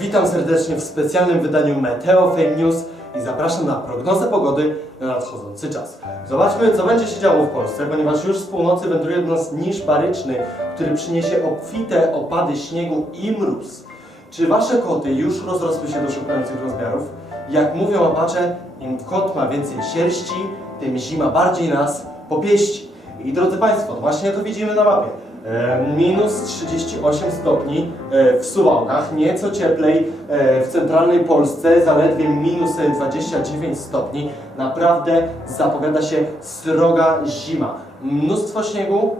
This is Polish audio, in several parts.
Witam serdecznie w specjalnym wydaniu Meteo Fame News i zapraszam na prognozę pogody na nadchodzący czas. Zobaczmy, co będzie się działo w Polsce, ponieważ już z północy wędruje do nas niż baryczny, który przyniesie obfite opady śniegu i mróz. Czy wasze koty już rozrosły się do szokujących rozmiarów? Jak mówią apacze, im kot ma więcej sierści, tym zima bardziej nas popieści. I drodzy Państwo, właśnie to widzimy na mapie. E, minus 38 stopni e, w Suwałkach, nieco cieplej e, w centralnej Polsce, zaledwie minus e, 29 stopni. Naprawdę zapowiada się sroga zima. Mnóstwo śniegu,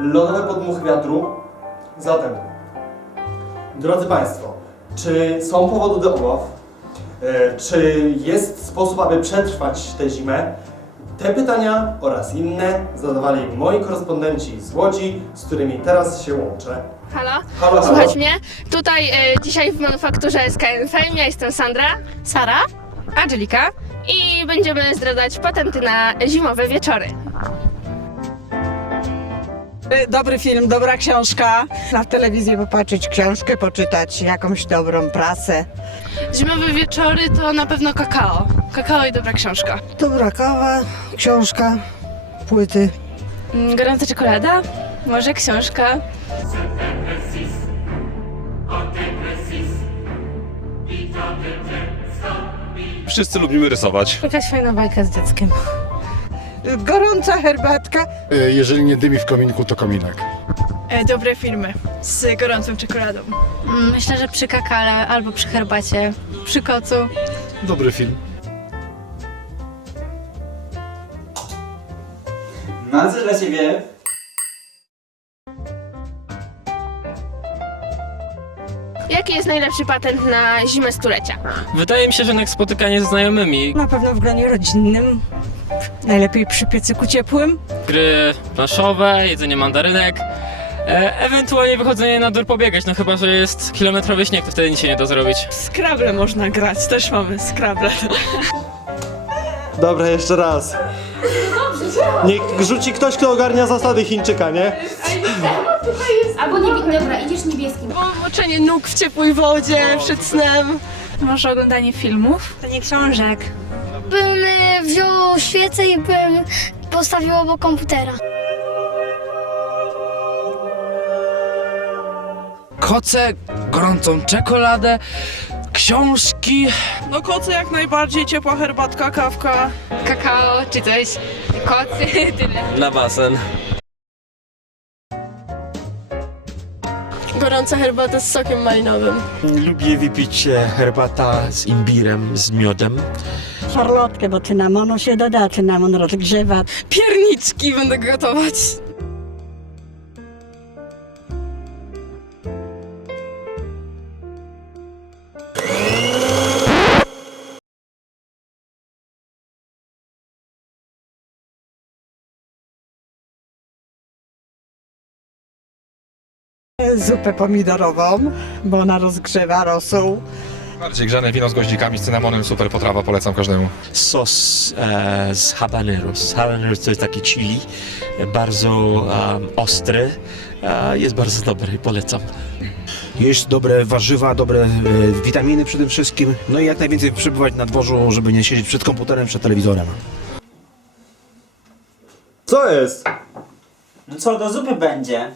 lodowe podmuchy wiatru. Zatem, drodzy Państwo, czy są powody do obaw? Czy jest sposób, aby przetrwać tę zimę? Te pytania oraz inne zadawali moi korespondenci z Łodzi, z którymi teraz się łączę. Halo? Halo, halo. Słuchaj mnie? Tutaj e, dzisiaj w manufakturze SKN Fame ja jestem Sandra, Sara, Angelika i będziemy zdradzać patenty na zimowe wieczory. Dobry film, dobra książka. Na telewizję popatrzeć, książkę poczytać, jakąś dobrą prasę. Zimowe wieczory to na pewno kakao. Kakao i dobra książka. Dobra kawa, książka, płyty. Mm, Gorąca czekolada? Może książka? Wszyscy lubimy rysować. Jakaś fajna bajka z dzieckiem. Gorąca herbatka. E, Jeżeli nie dymi w kominku, to kominek. E, dobre filmy z gorącą czekoladą. Mm, Myślę, że przy kakale albo przy herbacie, przy kocu. Dobry film. Mam coś dla ciebie. Jaki jest najlepszy patent na zimę stulecia? Wydaje mi się, że jednak spotykanie ze znajomymi, Na pewno w gronie rodzinnym. Najlepiej przy piecyku ciepłym. gry planszowe, jedzenie mandarynek, e, ewentualnie wychodzenie na dór pobiegać, no chyba, że jest kilometrowy śnieg, to wtedy nic się nie da zrobić. Scrabble można grać, też mamy Scrabble. Dobra, jeszcze raz. Niech rzuci ktoś, kto ogarnia zasady Chińczyka, nie? Albo nie, dobra, idziesz niebieskim. Moczenie nóg w ciepłej wodzie przed snem. Może oglądanie filmów? To nie książek. Bym y, wziął świecę i bym postawił obok komputera. koce, gorącą czekoladę, książki. No koce jak najbardziej, ciepła herbatka, kawka. Kakao czy coś? Kocy, tyle. Na basen. Gorąca herbata z sokiem malinowym. Lubię wypić e, herbata z imbirem, z miodem. Szarlotkę, bo cynamonu się doda, cynamon rozgrzewa. Pierniczki będę gotować. Zupę pomidorową, bo ona rozgrzewa rosół. Bardziej grzane wino z goździkami, z cynamonem, super potrawa, polecam każdemu. Sos e, z habaneros. Habaneros to jest taki chili, bardzo em, ostry. E, jest bardzo dobry, polecam. Jeść dobre warzywa, dobre e, witaminy przede wszystkim. No i jak najwięcej przebywać na dworzu, żeby nie siedzieć przed komputerem, przed telewizorem. Co jest? No co, do zupy będzie?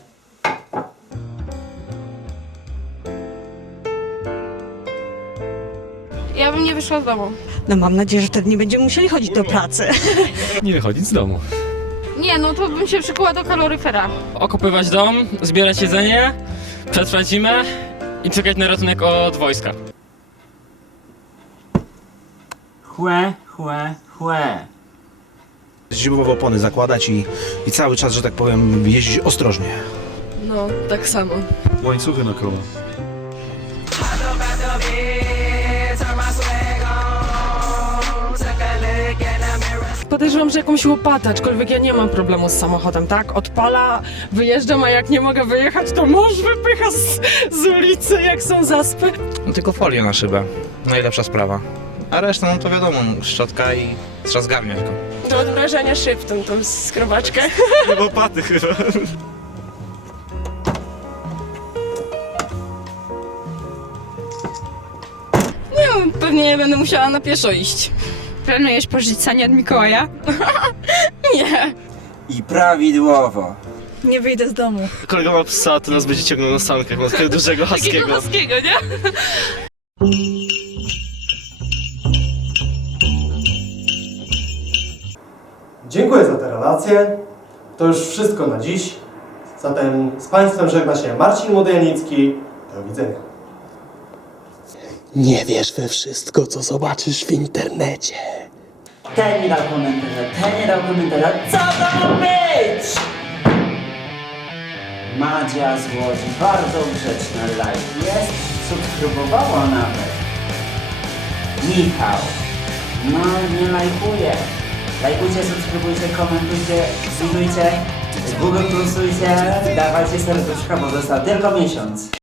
Ja bym nie wyszła z domu. No mam nadzieję, że wtedy nie będziemy musieli chodzić do pracy. Nie wychodzić z domu. Nie, no to bym się przykuła do kaloryfera. Okopywać dom, zbierać jedzenie, przetrwać zimę i czekać na ratunek od wojska. Chłe, chłe, chłe. Zimowe opony zakładać i, i cały czas, że tak powiem, jeździć ostrożnie. No, tak samo. Łańcuchy na koła. Podejrzewam, że jakąś łopatę, aczkolwiek ja nie mam problemu z samochodem, tak? Odpala, wyjeżdżam, a jak nie mogę wyjechać, to mąż wypycha z, z ulicy, jak są zaspy. No tylko folię na szybę. Najlepsza sprawa. A resztą no to wiadomo, szczotka i trzasgarnia tylko. Do odmrażania szyb, tą, tą skrobaczkę. Łopaty chyba. No, pewnie będę musiała na pieszo iść. Planujesz pożyć sanie od Mikołaja? Nie. I prawidłowo. Nie wyjdę z domu. Kolega ma psa, to nas będzie ciągnął na sankach, ma takiego dużego Takiego haskiego, nie? Dziękuję za te relacje. To już wszystko na dziś. Zatem z Państwem żegna się Marcin Młodejanicki. Do widzenia. Nie wiesz we wszystko, co zobaczysz w internecie. Ten nie dał komentarza, ten nie komentarza. Co to ma być? Madzia z Łodzi, bardzo grzeczna live jest, subskrybowała nawet. Michał, no nie lajkuje. Lajkujcie, subskrybujcie, komentujcie, zwiedzujcie, Google plusujcie, dawajcie serduszka, bo został tylko miesiąc.